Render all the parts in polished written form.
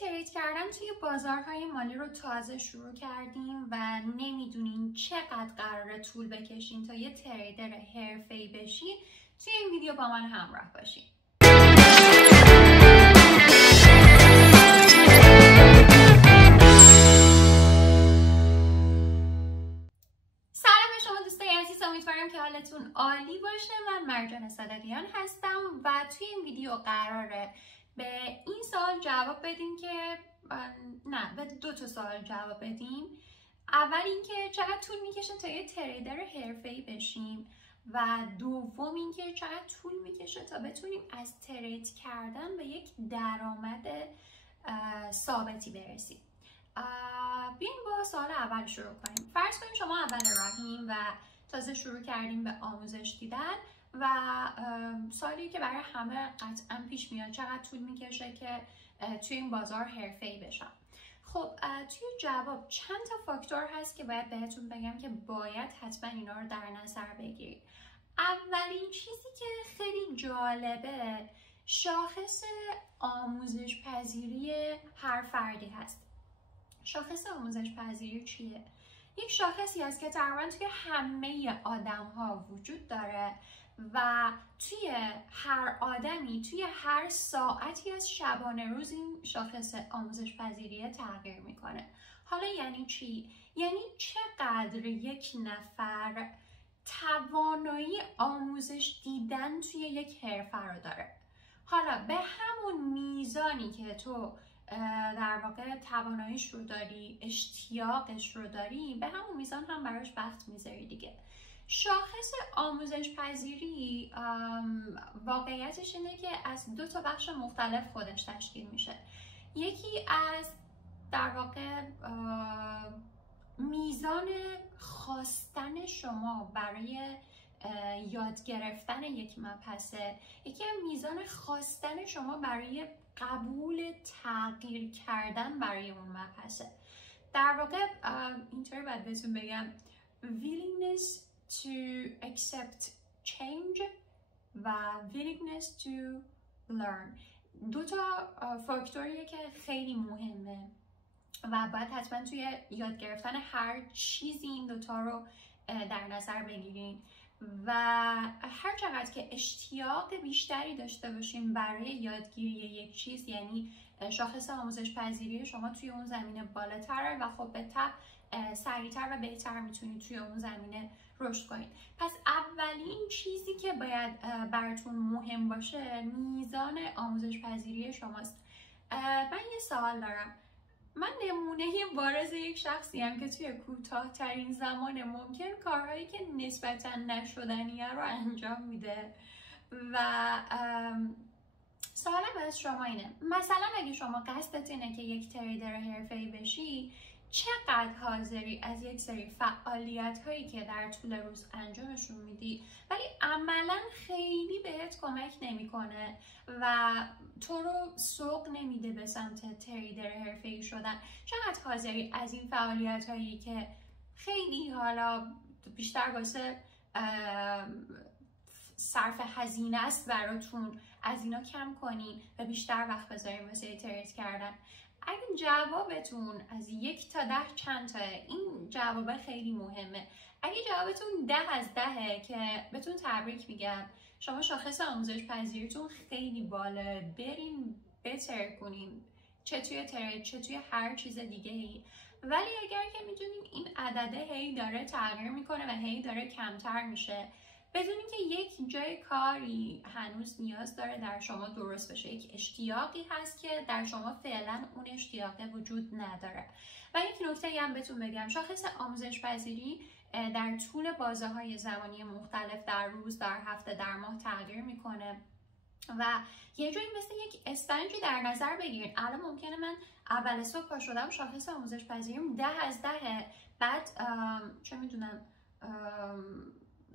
ترید کردن توی بازارهای مالی رو تازه شروع کردیم و نمیدونین چقدر قراره طول بکشین تا یه تریدر حرفه‌ای بشین، توی این ویدیو با من همراه باشین. سلام به شما دوستای عزیز، امیدوارم که حالتون عالی باشه. من مرجان صادقیان هستم و توی این ویدیو قراره به این سوال جواب بدیم که به دو تا سوال جواب بدیم. اول اینکه چقدر طول میکشه تا یه تریدر حرفه‌ای بشیم و دوم اینکه چقدر طول میکشه تا بتونیم از ترید کردن به یک درآمد ثابتی برسیم. بیایم با سوال اول شروع کنیم. فرض کنیم شما اول راهیم و تازه شروع کردیم به آموزش دیدن و سوالی که برای همه قطعا پیش میاد چقدر طول میکشه که توی این بازار حرفه‌ای بشم. خب توی جواب چند تا فاکتور هست که باید بهتون بگم که باید حتما اینا رو در نظر بگیرید. اولین چیزی که خیلی جالبه شاخص آموزش پذیری هر فردی هست. شاخص آموزش پذیری چیه؟ یک شاخصی هست که تقریبا توی همه آدم ها وجود داره و توی هر آدمی توی هر ساعتی از شبانه روز این شاخص آموزش پذیری تغییر میکنه. حالا یعنی چی؟ یعنی چقدر یک نفر توانایی آموزش دیدن توی یک حرفه رو داره. حالا به همون میزانی که تو در واقع تواناییش رو داری، اشتیاقش رو داری، به همون میزان هم براش وقت میذاری دیگه. شاخص آموزش پذیری واقعیتش اینه که از دو تا بخش مختلف خودش تشکیل میشه. یکی از در واقع میزان خواستن شما برای یاد گرفتن یک مبحثه، یکی از میزان خواستن شما برای قبول تغییر کردن برای اون مبحثه. در واقع اینطوری باید بهتون بگم willingness to accept change و willingness to learn دو تا فاکتوریه که خیلی مهمه و باید حتما توی یاد گرفتن هر چیزی این دوتا رو در نظر بگیرین و هر چقدر که اشتیاق بیشتری داشته باشیم برای یادگیری یک چیز، یعنی شاخص آموزش پذیری شما توی اون زمینه بالاتره و خب به طب سریعتر و بهتر میتونید توی اون زمینه رشد کنید. پس اولین چیزی که باید براتون مهم باشه میزان آموزش پذیری شماست. من یه سوال دارم. من نمونه بارز یک شخصی هم که توی کوتاه‌ترین زمان ممکن کارهایی که نسبتاً نشدنیه رو انجام میده و سوالم از شما اینه، مثلا اگه شما قصدت اینه که یک تریدر حرفه‌ای بشی، چقدر حاضری از یک سری فعالیت هایی که در طول روز انجامشون میدی ولی عملا خیلی بهت کمک نمیکنه و تو رو سوق نمیده به سمت تریدر حرفه‌ای شدن، چقدر حاضری از این فعالیت هایی که خیلی حالا بیشتر واسه صرف هزینه است براتون از اینا کم کنین و بیشتر وقت بذارین واسه ترید کردن؟ اگه جوابتون از 1 تا 10 چند تاه، این جواب خیلی مهمه. اگه جوابتون 10 از 10 که بهتون تبریک میگم، شما شاخص آموزش پذیریتون خیلی بالا، برین بتر کنین، چه توی ترید چه توی هر چیز دیگه ای. ولی اگر که میدونین این عدده هی داره تغییر میکنه و هی داره کمتر میشه، بدونین که یک جای کاری هنوز نیاز داره در شما درست بشه، یک اشتیاقی هست که در شما فعلا اون اشتیاقه وجود نداره. و یک نکته هم بهتون بگم، شاخص آموزش پذیری در طول بازه‌های زمانی مختلف در روز، در هفته، در ماه تغییر میکنه و یه جایی مثل یک اسفنجی در نظر بگیرین. الان ممکنه من اول صبح پا شدم شاخص آموزش پذیریم 10 از 10، بعد چه میدونم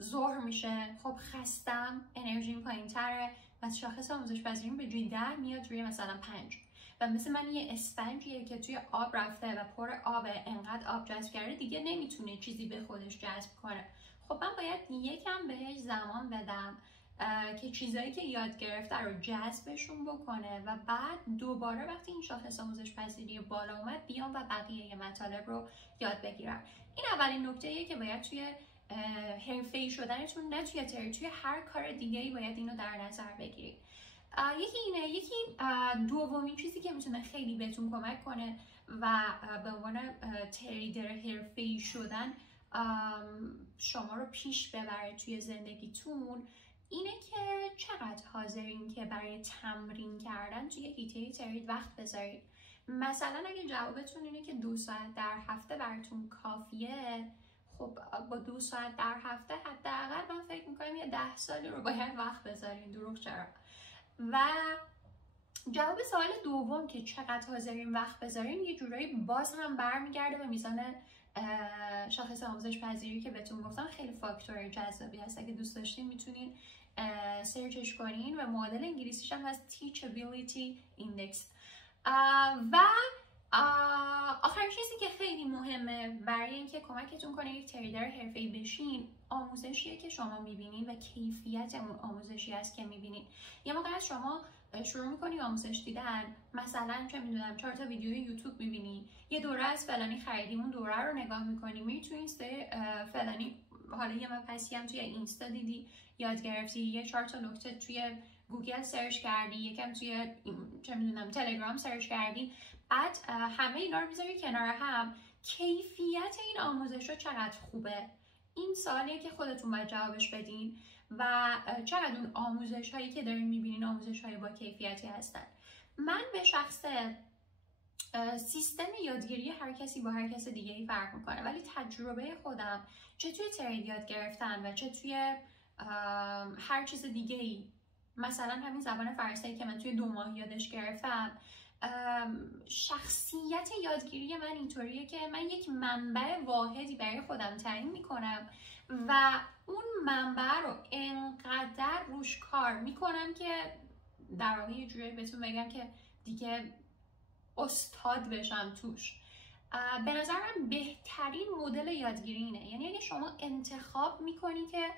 ظهر میشه، خب خستم، انرژیم پایین تره و شاخص آموزش پذیریم به جای 10 میاد روی مثلا 5 و مثل من یه اسفنجیه که توی آب رفته و پر آب، انقدر آب جذب کرده دیگه نمیتونه چیزی به خودش جذب کنه. خب من باید یکم بهش زمان بدم که چیزایی که یاد گرفته رو جذبشون بکنه و بعد دوباره وقتی این شاخص آموزش پذیری بالا اومد بیان و بقیه مطالب رو یاد بگیرن. این اولین نکته‌ایه که باید توی حرفه‌ای شدنتون، نه توی هر کار دیگه‌ای باید اینو در نظر بگیرید. یکی اینه. یکی دومین چیزی که میتونه خیلی بهتون کمک کنه و به عنوان تریدر حرفه‌ای شدن شما رو پیش ببره توی زندگیتون اینه که چقدر حاضرین که برای تمرین کردن توی هیته ترید وقت بذارید. مثلا اگه جوابتون اینه که 2 ساعت در هفته براتون کافیه، خب با 2 ساعت در هفته حداقل من فکر میکنم یه 10 سالی رو باید وقت بذارین. دروغ چرا؟ و جواب سوال دوم که چقدر حاضرین وقت بذارین یه جورایی باز هم برمیگرده به میزان شاخص آموزش پذیری که بهتون گفتم. خیلی فاکتور جذابی هست، اگه دوست داشتین میتونین سرچش کنین و معادل انگلیسیش هم هست Teachability Index. و آخرین چیزی که خیلی مهمه برای اینکه کمکتون کنه یک تریدر حرفه‌ای بشین، آموزشیه که شما میبینین و کیفیت اون آموزشی است که میبینین. یه موقع از شما شروع میکنی آموزش دیدن، مثلا چه میدونم 4 تا ویدیو یوتیوب میبینی، یه دوره از فلانی خریدی، اون دوره رو نگاه میکنی، میری تو اینستا فلانی، حالا یه مبحثی هم توی اینستا دیدی یاد گرفتی، یه 4 تا نکته توی گوگل سرچ کردی، یکم توی چه میدونم تلگرام سرچ کردی، بعد همه اینا رو میذاری کنار هم. کیفیت این آموزش رو چقدر خوبه؟ این سوالیه که خودتون باید جوابش بدین و چقدر اون آموزش هایی که دارین میبینین آموزش های با کیفیتی هستن. من به شخص سیستم یادگیری هر کسی با هر کس دیگه ای فرق میکنه، ولی تجربه خودم چه توی ترید یاد گرفتن و چه توی هر چیز دیگه ای، مثلا همین زبان فارسی که من توی 2 ماه یادش گرفتم، شخصیت یادگیری من اینطوریه که من یک منبع واحدی برای خودم تعیین میکنم و اون منبع رو انقدر روش کار میکنم که در واقع یه جوری بهتون بگم که دیگه استاد بشم توش. به نظر من بهترین مدل یادگیری اینه. یعنی اگه شما انتخاب میکنی که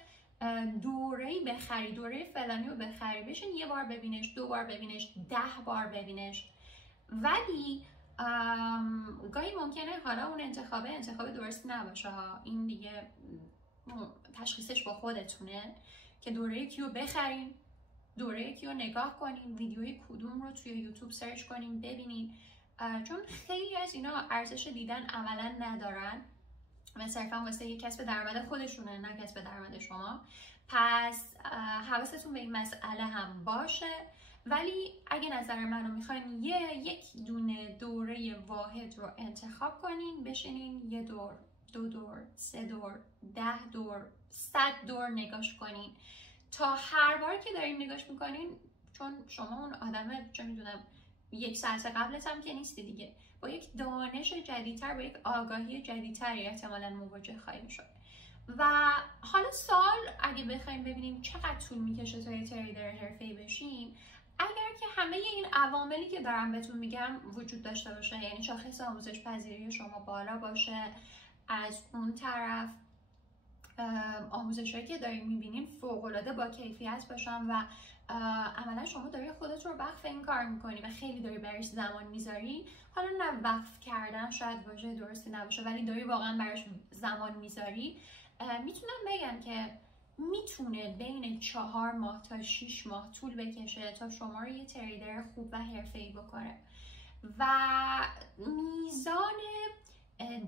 دوره‌ای بخری، دوره فلانی رو بخری، بشین 1 بار ببینش، 2 بار ببینش، 10 بار ببینش، ولی گاهی ممکنه حالا اون انتخاب درست نباشه ها، این دیگه تشخیصش با خودتونه که دوره کیو بخرین، دوره کیو نگاه کنین، ویدیوی کدوم رو توی یوتیوب سرچ کنین ببینین، چون خیلی از اینا ارزش دیدن عملا ندارن و صرفا واسه یک کسب درآمد خودشونه، نه کسب درآمد شما. پس حواستون به این مسئله هم باشه. ولی اگه نظر منو میخواین یک دونه دوره واحد رو انتخاب کنین، بشینین 1 دور، 2 دور، 3 دور، 10 دور، 100 دور نگاش کنین تا هر بار که دارین نگاش میکنین، چون شما اون آدم چه میدونم 1 ساعت قبلت هم که نیستی دیگه، با یک دانش جدیدتر، با یک آگاهی جدیدتری احتمالاً مواجه خواهیم شد. و حالا سوال اگه بخوایم ببینیم چقدر طول میکشه تا یه تریدر حرفه‌ای بشیم، اگر که همه این عواملی که دارم بهتون میگم وجود داشته باشه، یعنی شاخص آموزش پذیری شما بالا باشه، از اون طرف آموزشایی که دارین میبینین فوق‌العاده با کیفیت باشن و عملا شما داری خودت رو وقف این کار میکنی و خیلی داری براش زمان میذاری، حالا نه وقف کردن شاید واژه درستی نباشه، ولی داری واقعا براش زمان میذاری، میتونم بگم که میتونه بین 4 ماه تا 6 ماه طول بکشه تا شما رو یه تریدر خوب و حرفه‌ای بکنه. و میزان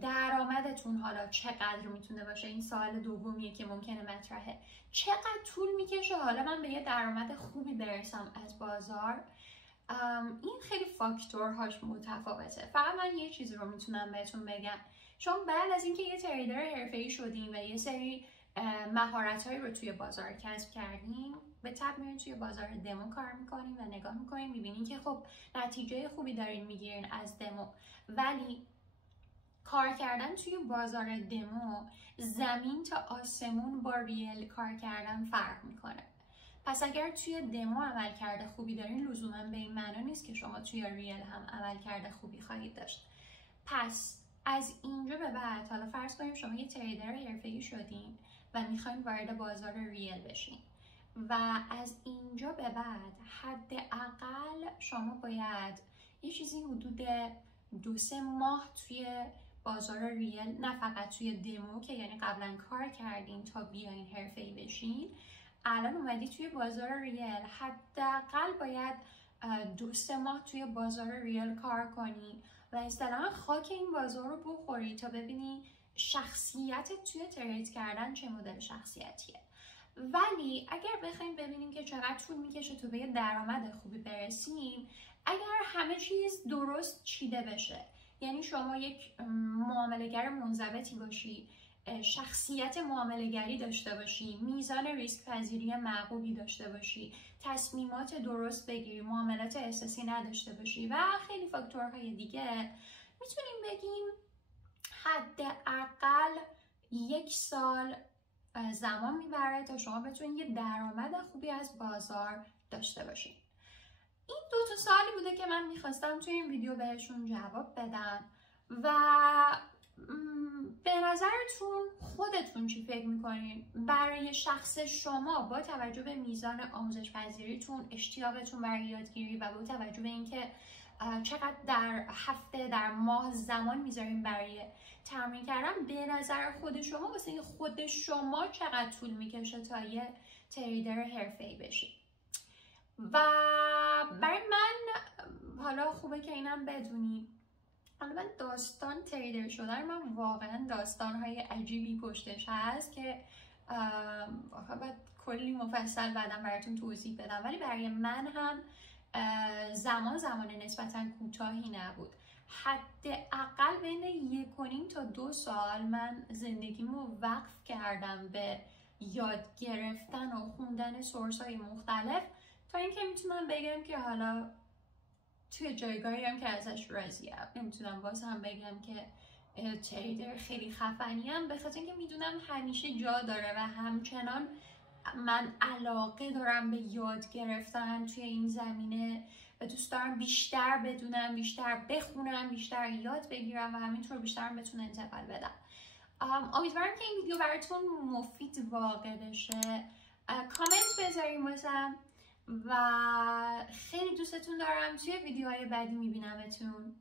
درآمدتون حالا چقدر میتونه باشه، این سوال دومیه که ممکنه مطرحه. چقدر طول میکشه حالا من به یه درآمد خوبی برسم از بازار؟ این خیلی فاکتورهاش متفاوته. فقط من یه چیزی رو میتونم بهتون بگم، چون بعد از اینکه یه تریدر حرفه‌ای شدین و یه سری مهارت‌هایی رو توی بازار کسب کردین، به تبع میرین توی بازار دمو کار میکنین و نگاه میکنین، میبینین که خب نتیجه خوبی دارین میگیرین از دمو، ولی کار کردن توی بازار دمو زمین تا آسمون با ریل کار کردن فرق میکنه. پس اگر توی دمو عمل کرده خوبی دارین، لزوما به این معنا نیست که شما توی ریل هم عمل کرده خوبی خواهید داشت. پس از اینجا به بعد، حالا فرض کنیم شما یه تریدر حرفه‌ای شدین و میخواین وارد بازار ریل بشین و از اینجا به بعد حداقل شما باید یه چیزی حدود 2-3 ماه توی بازار ریل، نه فقط توی دمو که یعنی قبلا کار کردین تا بیاین حرفه‌ای بشین، الان اومدی توی بازار ریل، حداقل باید 2-3 ماه توی بازار ریل کار کنی و اصطلاحاً خاک این بازار رو بخوری تا ببینی شخصیتت توی ترید کردن چه مدل شخصیتیه. ولی اگر بخوایم ببینیم که چقدر طول میکشه تو به یه درآمد خوبی برسیم، اگر همه چیز درست چیده بشه، یعنی شما یک معامله‌گر منضبطی باشی، شخصیت معامله‌گری داشته باشی، میزان ریسک پذیری معقولی داشته باشی، تصمیمات درست بگیری، معاملات احساسی نداشته باشی و خیلی فاکتورهای دیگه، میتونیم بگیم حداقل 1 سال زمان میبره تا شما بتونید یه درآمد خوبی از بازار داشته باشید. این 2 سالی بوده که من میخواستم توی این ویدیو بهشون جواب بدم و به نظرتون خودتون چی فکر میکنین؟ برای شخص شما با توجه به میزان آموزش پذیریتون، اشتیاقتون برای یادگیری و با توجه به اینکه چقدر در هفته، در ماه زمان میذاریم برای تمرین کردن، به نظر خود شما واسه این خود شما چقدر طول میکشه تا یه تریدر حرفه‌ای بشید؟ و برای من حالا خوبه که اینم بدونی، حالا من داستان تریدر شدن من واقعا داستانهای عجیبی پشتش هست که باید کلی مفصل بعدم براتون توضیح بدم، ولی برای من هم زمان نسبتا کوتاهی نبود. حداقل بین 1.5 تا 2 سال من زندگیمو وقف کردم به یاد گرفتن و خوندن سورس‌های مختلف تا اینکه میتونم بگم که حالا توی جایگاهی هم که ازش راضیم. نمیتونم باز هم بگم که تریدر خیلی خفنیم، به خاطر اینکه میدونم همیشه جا داره و همچنان من علاقه دارم به یاد گرفتن توی این زمینه و دوست دارم بیشتر بدونم، بیشتر بخونم، بیشتر یاد بگیرم و همینطور بیشتر بتونم انتقال بدم. امیدوارم که این ویدیو براتون مفید واقع بشه. کامنت بذاریم واسم و خیلی دوستتون دارم. توی ویدیوهای بعدی میبینمتون.